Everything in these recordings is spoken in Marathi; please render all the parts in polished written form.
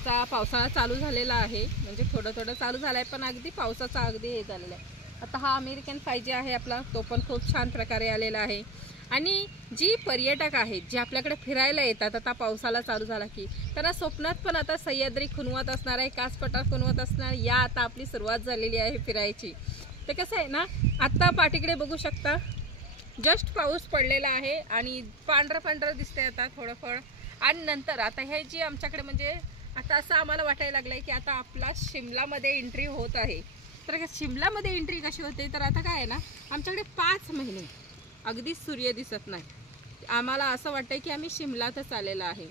आता पावसाळा चालू झालेला आहे, म्हणजे थोडं थोडं चालू झालं आहे, पण अगदी पावसाचा अगदी हे झालेलं आहे. आता हा अमेरिकन 5G आहे आपला, तो पण खूप छान प्रकारे आलेला आहे. आणि जी पर्यटक आहेत जे आपल्याकडे फिरायला येतात आता पावसाळा चालू झाला की, त्यांना स्वप्नात पण आता सह्याद्री खुणवत असणार आहे, कास पठार खुणवत असणार. या आता आपली सुरुवात झालेली आहे फिरायची. ते कसं आहे ना, आत्ता पाठीकडे बघू शकता, जस्ट पाऊस पडलेला आहे आणि पांढरं पांढरं दिसतंय आता थोडंफळ. आणि नंतर आता हे जी आमच्याकडे म्हणजे आता असं आम्हाला वाटायला लागलं आहे की आता आपला शिमलामध्ये एंट्री होत आहे. तर शिमलामध्ये एंट्री कशी होते, तर आता काय आहे ना, आमच्याकडे 5 महिने अगदी सूर्य दिसत नाही. आम्हाला असं वाटतं की आम्ही शिमलातच आलेला आहे.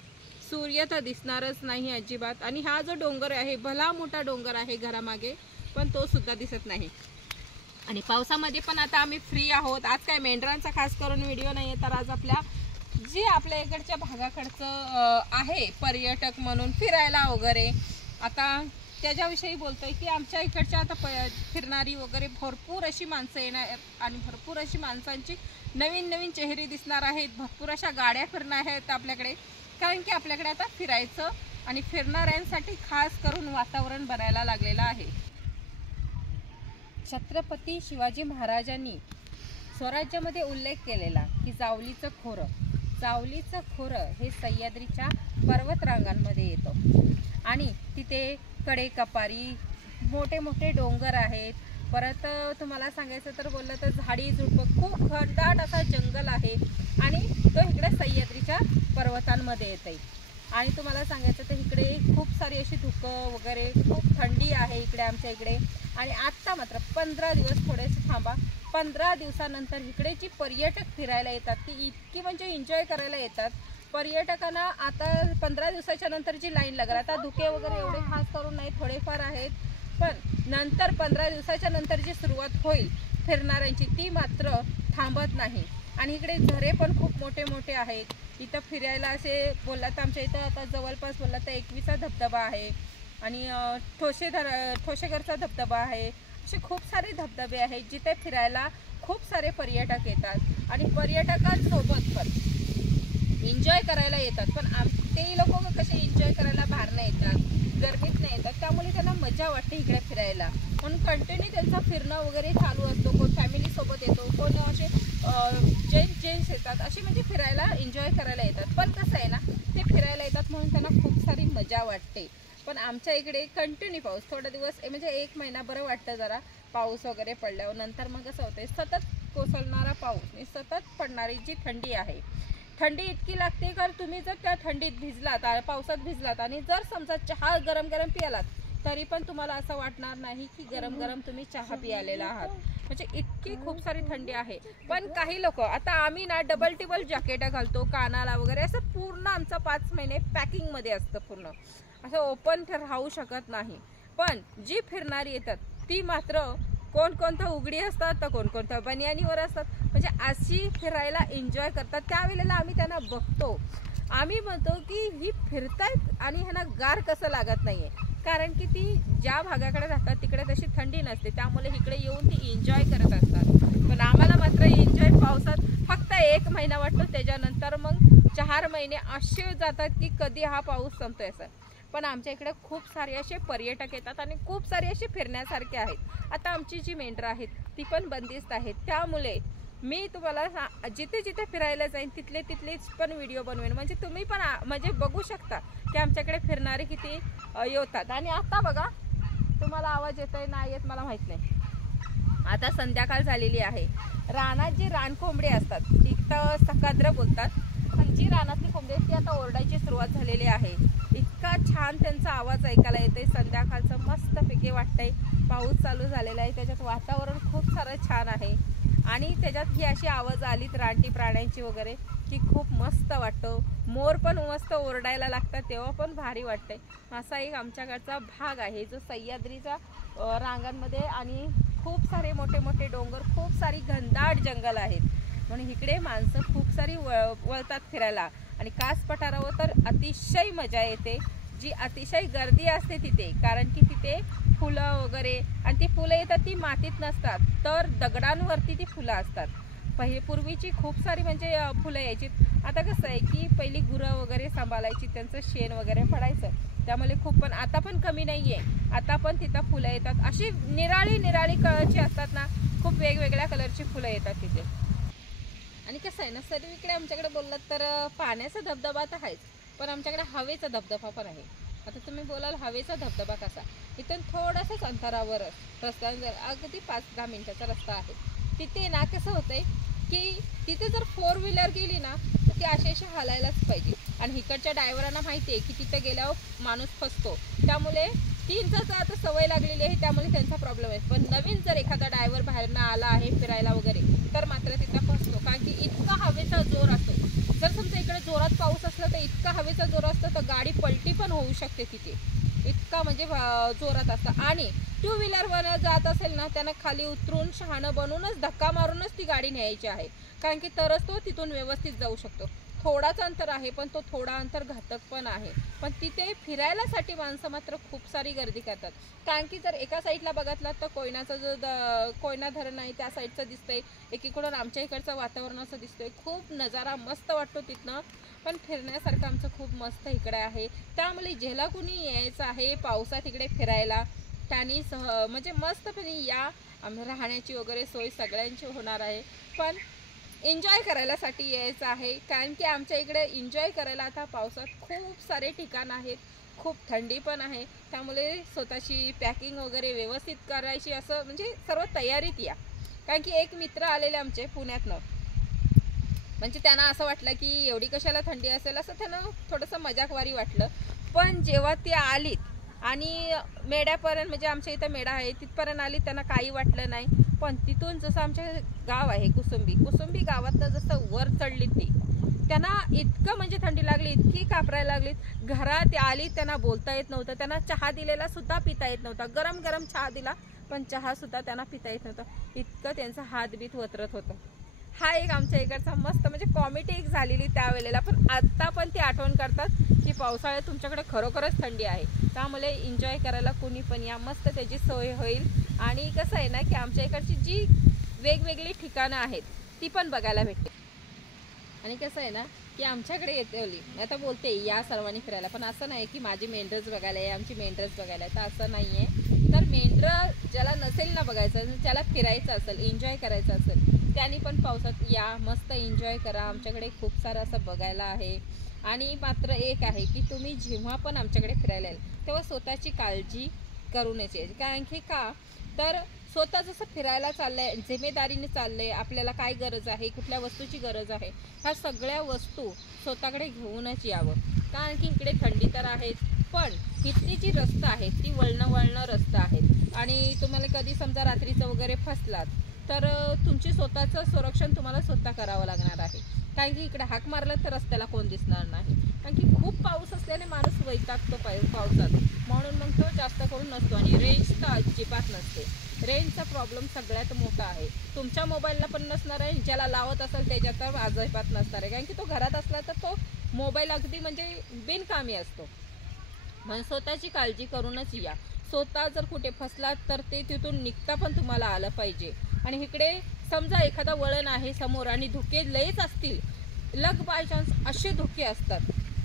सूर्य तर दिसणारच नाही अजिबात. आणि हा जो डोंगर आहे, भला मोठा डोंगर आहे घरामागे, पण तो सुद्धा दिसत नाही. आणि पावसामध्ये पण आता आम्ही फ्री आहोत. आज काय मेंढरांचा खास करून व्हिडिओ नाही आहे, तर आज आपल्या इकडच्या भागाकडचं आहे पर्यटक म्हणून फिरायला वगैरे, आता त्याच्याविषयी बोलतोय की आमच्या इकडच्या आता फिरणारी वगैरे भरपूर अशी माणसं येणार आणि भरपूर अशी माणसांची नवीन नवीन चेहरे दिसणार आहेत. भरपूर अशा गाड्या फिरणार आहेत आपल्याकडे, कारण की आपल्याकडे आता फिरायचं आणि फिरणाऱ्यांसाठी खास करून वातावरण बनायला लागलेलं आहे. छत्रपती शिवाजी महाराजांनी स्वराज्यामध्ये उल्लेख केलेला की जावलीचं खोरं हे सह्याद्रीच्या पर्वतरांगांमध्ये येतं. आणि तिथे कडेकपारी मोठे मोठे डोंगर आहेत. परत तुम्हाला सांगायचं तर बोललं तर झाडी झुडपं, खूप घनदाट असा जंगल आहे. आणि तो इकडे सह्याद्रीच्या पर्वतांमध्ये येते. आणि तुम्हाला सांगायचं तर इकडे खूप सारी अशी धुकं वगैरे, खूप थंडी आहे इकडे आमच्या इकडे. आणि आत्ता मात्र 15 दिवस थोडेसे थांबा, 15 दिवसानंतर इकडे जी पर्यटक फिरायला येतात ती इतकी म्हणजे एन्जॉय करायला येतात. पर्यटकांना आता 15 दिवसाच्या नंतर जी लाईन लागणार, आता धुके वगैरे एवढे खास करून नाही, थोडेफार आहेत, पण नंतर 15 दिवसाच्या नंतर जी सुरुवात होईल फिरणाऱ्यांची ती मात्र थांबत नाही. आणि इकडे झरे पण खूप मोठे मोठे आहेत. इथं फिरायला असे बोलला तर आमच्या इथं आता जवळपास बोलला तर 21चा धबधबा आहे. आणि ठोसेघरचा धबधबा आहे. असे खूप सारे धबधबे आहेत जिथे फिरायला खूप सारे पर्यटक येतात. आणि पर्यटकांसोबत पण एन्जॉय करायला येतात. पण ते लोक कसे एन्जॉय करायला बाहेर नाही येतात, गरमीत नाही येतात, त्यामुळे त्यांना मजा वाटते इकडे फिरायला. म्हणून कंटिन्यू त्यांचा फिरणं वगैरे चालू असतो. कोण फॅमिलीसोबत येतो, कोण असे जेंट्स येतात, असे म्हणजे फिरायला एन्जॉय करायला येतात. पण कसं आहे ना, ते फिरायला येतात म्हणून त्यांना खूप सारी मजा वाटते. पण आमच्या इकडे कंटिन्यू पाऊस, थोडे दिवस म्हणजे 1 महिना बरं वाटतं जरा पाऊस वगैरे पडल्यावर. नंतर मग कसं होतं, सतत कोसळणारा पाऊस आणि सतत पडणारी जी थंडी आहे, थंडी इतकी लागते का तुम्ही जर त्या थंडीत भिजलात, पावसात भिजलात आणि जर समजा चहा गरम गरम पियालात तरी पण तुम्हाला असं वाटणार नाही की गरम गरम तुम्ही चहा पियालेला आहात. म्हणजे इतकी खूप सारी थंडी आहे. पण काही लोक, आता आम्ही ना डबल टिबल जॅकेट घालतो कानाला वगैरे, असं पूर्ण आमचं 5 महिने पॅकिंगमध्ये असतं, पूर्ण असं ओपन राहू शकत नाही. पण जी फिरणारी येतात ती मात्र कोणकोणत्या उघडी असतात तर कोणकोणत्या बनियानीवर असतात. म्हणजे अशी फिरायला एन्जॉय करतात. त्यावेळेला आम्ही त्यांना बघतो, आम्ही म्हणतो की ही फिरतायत आणि ह्यांना गार कसं लागत नाहीये, कारण की ती ज्या भागाकडे राहतात तिकडे तशी थंडी नसते, त्यामुळे इकडे येऊन ती एन्जॉय करत असतात. पण आम्हाला मात्र एन्जॉय पावसात फक्त 1 महिना वाटतो, त्याच्यानंतर मग 4 महिने असे जातात की कधी हा पाऊस संपतोय असं. पण आमच्या इकडे खूप सारे असे पर्यटक येतात आणि खूप सारे असे फिरण्यासारखे आहेत. आता आमची जी मेंढरं आहेत ती पण बंदिस्त आहेत, त्यामुळे मी तुम्हाला जिथे जिथे फिरायला जाईन तिथलेच पण व्हिडिओ बनवेन, म्हणजे तुम्ही पण म्हणजे बघू शकता की आमच्याकडे फिरणारे किती येतात. आणि आता बघा, तुम्हाला आवाज येतोय नाही येत मला माहित नाही. आता संध्याकाळ झालेली आहे. रानात जी रानकोंबडी असतात तिथं सकाद्र बोलतात, पण जी रानातली कोंबडी ती आता ओरडायची सुरुवात झालेली आहे. इतका छान त्यांचा आवाज ऐकायला येतोय, संध्याकाळचं मस्तपैकी वाटतंय. पाऊस चालू झालेला आहे, त्याच्यात वातावरण खूप सारं छान आहे. आणि त्याच्यात ही अशी आवाज आलीत रानटी प्राण्यांची वगैरे की खूप मस्त वाटतं. मोर पण मस्त ओरडायला लागतात तेव्हा पण भारी वाटतंय. असा एक आमच्याकडचा भाग आहे जो सह्याद्रीचा रांगांमध्ये, आणि खूप सारे मोठे मोठे डोंगर, खूप सारी घनदाट जंगल आहेत. म्हणून इकडे माणसं खूप सारी वळतात फिरायला. आणि कास पठारावर तर अतिशय मजा येते, जी अतिशय गर्दी असते तिथे, कारण की तिथे फुलं वगैरे, आणि ती फुलं येतात ती मातीत नसतात तर दगडांवरती ती फुलं असतात. पूर्वीची खूप सारी म्हणजे फुलं यायची. आता कसं आहे की पहिली गुरं वगैरे सांभाळायची, त्यांचं शेण वगैरे पडायचं, त्यामुळे खूप, पण आता पण कमी नाही आहे. आता पण तिथं फुलं येतात, अशी निराळी कलरची असतात ना, खूप वेगवेगळ्या कलरची फुलं येतात तिथे. आणि कसं आहे ना, सर्वीकडे आमच्याकडे बोललात तर पाण्याचा धबधबा तर आहेच, पण आमच्याकडे हवेचा धबधबा पण आहे. आता तुम्ही बोलाल हवेचा धबधबा कसा, इथून थोडंसंच अंतरावर रस्त्यावर अगदी 5-10 मिनिटाचा रस्ता आहे. तिथे ना कसं होतंय की तिथे जर 4 व्हीलर गेली ना तर ती अशी हलायलाच पाहिजे. आणि इकडच्या ड्रायव्हरांना माहिती आहे की तिथे गेल्यावर माणूस फसतो, त्यामुळे 3चा आता सवय लागलेली आहे, त्यामुळे त्यांचा प्रॉब्लेम आहे. पण नवीन जर एखादा ड्रायव्हर बाहेरनं आला आहे फिरायला वगैरे तर मात्र तिथं फसतो, कारण की इतका हवेचा जोर असतो. जर समजा इकडे जोरात पाऊस असला तर इतका हवेचा जोर असतो तर गाडी पलटी पण होऊ शकते तिथे, इतका म्हणजे जोरात असतं. आणि 2 व्हीलरवर जात असेल ना, त्यांना खाली उतरून शहाणं बनवूनच धक्का मारूनच ती गाडी न्यायची आहे, कारण की तरच तो तिथून व्यवस्थित जाऊ शकतो. थोडाच अंतर आहे, पण तो थोडा अंतर घातक पण आहे. पण तिथे फिरायलासाठी माणसं मात्र खूप सारी गर्दी करतात, कारण की जर एका साईडला बघितलं तर कोयनाचा जो कोयना धरण आहे त्या साईडचं दिसतंय, एकीकडून आमच्या इकडचं वातावरण असं दिसतंय, खूप नजारा मस्त वाटतो तिथनं. पण फिरण्यासारखं आमचं खूप मस्त इकडे आहे, त्यामुळे ज्याला कुणी यायचं आहे पावसात इकडे फिरायला त्यांनी म्हणजे मस्तपणे या. राहण्याची वगैरे सोय सगळ्यांची होणार आहे, पण एन्जॉय करायलासाठी यायचं आहे, कारण की आमच्या इकडे एन्जॉय करायला आता पावसात खूप सारे ठिकाण आहेत, खूप थंडी पण आहे, त्यामुळे स्वतःची पॅकिंग वगैरे व्यवस्थित करायची, असं म्हणजे सर्व तयारीत या. कारण की एक मित्र आलेले आमचे पुण्यातनं, म्हणजे त्यांना असं वाटलं की एवढी कशाला थंडी असेल, असं त्यांना थोडंसं मजाकवारी वाटलं. पण जेव्हा ते आलीत आणि मेड्यापर्यंत, म्हणजे आमच्या इथं मेढा आहे तिथपर्यंत आली, त्यांना काही वाटलं नाही. पण तिथून जसं आमच्या गाव आहे कुसुंबी गावातनं जसं वर चढली ती, त्यांना इतकं म्हणजे थंडी लागली, इतकी कापरायला लागली. घरात आली, त्यांना बोलता येत नव्हतं, त्यांना चहा दिलेला सुद्धा पिता येत नव्हता, गरम गरम चहा दिला पण चहा सुद्धा त्यांना पिता येत नव्हता, इतकं त्यांचं हात बीत वतरत होतं. हा एक आमच्या इकडचा मस्त म्हणजे कॉमेडी एक झालेली त्यावेळेला. पण आता पण ती आठवण करतात की पावसाळ्यात तुमच्याकडे खरोखरच थंडी आहे, त्यामुळे एन्जॉय करायला कोणी पण या, मस्त त्याची सोय होईल. आणि कसं आहे ना की आमच्या इकडची जी वेगवेगळी ठिकाणं आहेत ती पण बघायला भेटते. आणि कसं आहे ना की आमच्याकडे येते आता बोलते या सर्वांनी फिरायला, पण असं नाही की माझी मेंढरच बघायला आहे, आमची मेंढरच बघायला आहे, तर असं नाही आहे. तर मेंढरं ज्याला नसेल ना बघायचं, ज्याला फिरायचं असेल, एन्जॉय करायचं असेल, त्यांनी पण पावसात या, मस्त एन्जॉय करा. आमच्याकडे खूप सारं असं बघायला आहे. आणि मात्र एक आहे की तुम्ही जेव्हा पण आमच्याकडे फिरायला येईल तेव्हा स्वतःची काळजी करूनच यायची, कारण की का तर स्वतः जसं फिरायला चाललंय, जिम्मेदारीने चाललंय, आपल्याला काय गरज आहे, कुठल्या वस्तूची गरज आहे, ह्या सगळ्या वस्तू स्वतःकडे घेऊनच यावं. कारण की इकडे थंडी तर आहेच, पण इथली जी रस्ता आहेत ती वळणं रस्ता आहेत. आणि तुम्हाला कधी समजा रात्रीचं वगैरे फसलात तर तुमची स्वतःचं संरक्षण तुम्हाला स्वतः करावं लागणार आहे, कारण की इकडे हाक मारलं तर रस्त्याला कोण दिसणार नाही, कारण की खूप पाऊस असल्याने माणूस वैतागतो पावसात, म्हणून मग तो जास्त करून नसतो. आणि रेंज तर अजिबात नसते, रेंजचा प्रॉब्लेम सगळ्यात मोठा आहे. तुमच्या मोबाईलला पण नसणार आहे, ज्याला लावत असेल त्याच्यात तर अजिबात नसणार आहे, कारण की तो घरात असला तर तो मोबाईल अगदी म्हणजे बिनकामी असतो. म्हणून स्वतःची काळजी करूनच या. स्वतः जर कुठे फसलात तर ते तिथून निघता पण तुम्हाला आलं पाहिजे. आणि इकडे समजा एखादा वळण आहे समोर आणि धुके लयच असतील, लग बाय चान्स असे धुके असतात,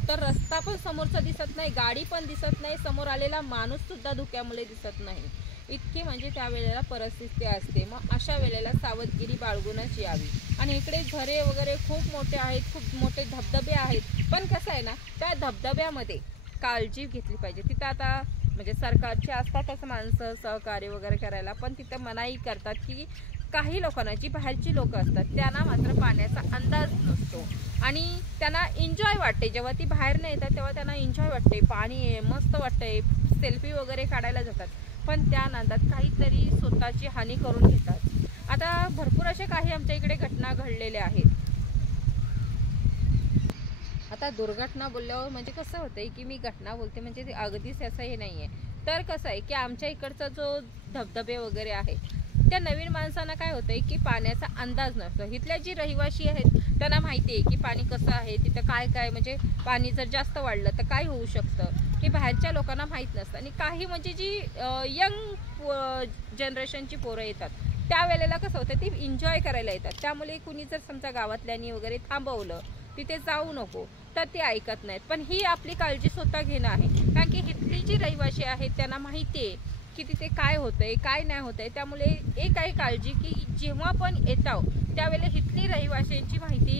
तर रस्ता पण समोरचा दिसत नाही, गाडी पण दिसत नाही, समोर आलेला माणूस सुद्धा धुक्यामुळे दिसत नाही, इतकी म्हणजे त्यावेळेला परिस्थिती असते. मग अशा वेळेला सावधगिरी बाळगूनच यावी. आणि इकडे झरे वगैरे खूप मोठे आहेत, खूप मोठे धबधबे आहेत, पण कसं आहे ना त्या धबधब्यामध्ये काळजी घेतली पाहिजे. तिथं आता म्हणजे सरकारचे असतातच माणसं सहकार्य वगैरे करायला, पण तिथं मनाई करतात की काही लोकांना, जी बाहेरची लोक असतात त्यांना मात्र पाण्याचा अंदाज नसतो आणि त्यांना एन्जॉय वाटते. जेव्हा ती बाहेर नाही येतात तेव्हा त्यांना एन्जॉय वाटते, पाणी आहे मस्त वाटतंय, सेल्फी वगैरे काढायला जातात, पण त्या नादात काहीतरी स्वतःची हानी करून घेतात. आता भरपूर अशा काही आमच्या इकडे घटना घडलेल्या आहेत. आता दुर्घटना बोलल्यावर म्हणजे कसं होतंय की मी घटना बोलते म्हणजे ते अगदीच असं हे नाही आहे. तर कसं आहे की आमच्या इकडचा जो धबधबे वगैरे आहे त्या नवीन माणसांना काय होतंय की पाण्याचा अंदाज नसतो. इथल्या जी रहिवासी आहेत त्यांना माहिती आहे की पाणी कसं आहे, तिथं काय काय म्हणजे पाणी जर जास्त वाढलं तर काय होऊ शकतं, हे बाहेरच्या लोकांना माहीत नसतं. आणि काही म्हणजे जी यंग जनरेशनची पोरं येतात त्यावेळेला कसं होतं ती एन्जॉय करायला येतात, त्यामुळे कुणी जर समजा गावातल्यांनी वगैरे थांबवलं तिथे जाऊ नको, तर ते ऐकत नाहीत. पण ही आपली काळजी स्वतः घेणं आहे, कारण की इथली जी रहिवासी आहेत त्यांना माहिती आहे की तिथे काय होतंय काय नाही होतंय. त्यामुळे एक आहे काळजी की जेव्हा पण येतो त्यावेळेला इथली रहिवाशांची माहिती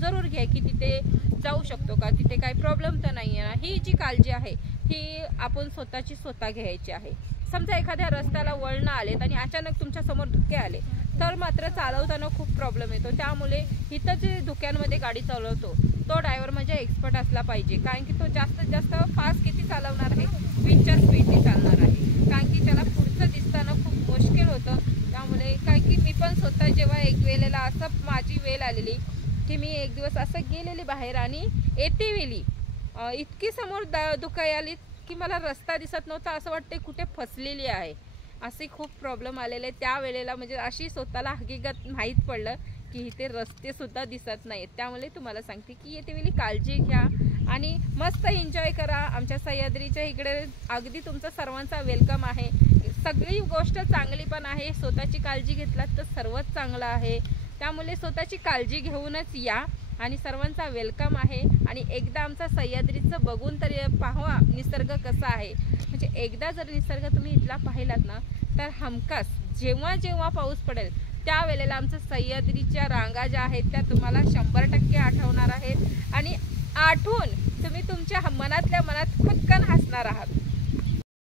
जरूर घ्या की तिथे जाऊ शकतो का, तिथे काही प्रॉब्लेम तर नाही आहे ना. ही जी काळजी आहे ही आपण स्वतः घ्यायची आहे. समजा एखाद्या रस्त्याला वळणं आलेत आणि अचानक तुमच्या समोर धुके आले तर मात्र चालवताना खूप प्रॉब्लेम येतो. त्यामुळे इथं जे धुक्यांमध्ये गाडी चालवतो तो ड्रायव्हर म्हणजे एक्सपर्ट असला पाहिजे, कारण की तो जास्तीत जास्त फास्ट किती चालवणार आहे, 20च्या स्पीडने चालणार आहे, कारण की त्याला पुढचं दिसताना खूप मुश्किल होतं. त्यामुळे काय की मी पण स्वतः जेव्हा एक वेळेला असं माझी वेळ आलेली की मी एक दिवस असं गेलेली बाहेर आणि येते वेळी इतकी समोर धुकाई आली की मला रस्ता दिसत नव्हता, असं वाटते कुठे फसलेली आहे. असे खूप प्रॉब्लेम आलेले त्यावेळेला, म्हणजे अशी स्वतःला हकीकत माहीत पडलं की इथे रस्ते सुद्धा दिसत नाहीत. त्यामुळे तुम्हाला सांगते की येते वेळी काळजी घ्या आणि मस्त एन्जॉय करा. आमच्या सह्याद्रीच्या इकडे अगदी तुमचं सर्वांचा वेलकम आहे. सगळी गोष्ट चांगली पण आहे, स्वतःची काळजी घेतलात तर सर्वच चांगलं आहे. त्यामुळे स्वतःची काळजी घेऊनच या आणि सर्वांचा वेलकम आहे. आणि एकदा आमचा सह्याद्रीचं बघून तरी पाहा निसर्ग कसा आहे. म्हणजे एकदा जर निसर्ग तुम्ही इथला पाहिलात ना तर हमखास जेव्हा जेव्हा पाऊस पडेल त्यावेळेला आमचं सह्याद्रीच्या रांगा ज्या आहेत त्या तुम्हाला 100% आठवणार आहेत आणि आठवून तुम्ही तुमच्या मनातल्या मनात खुदकन हसणार आहात.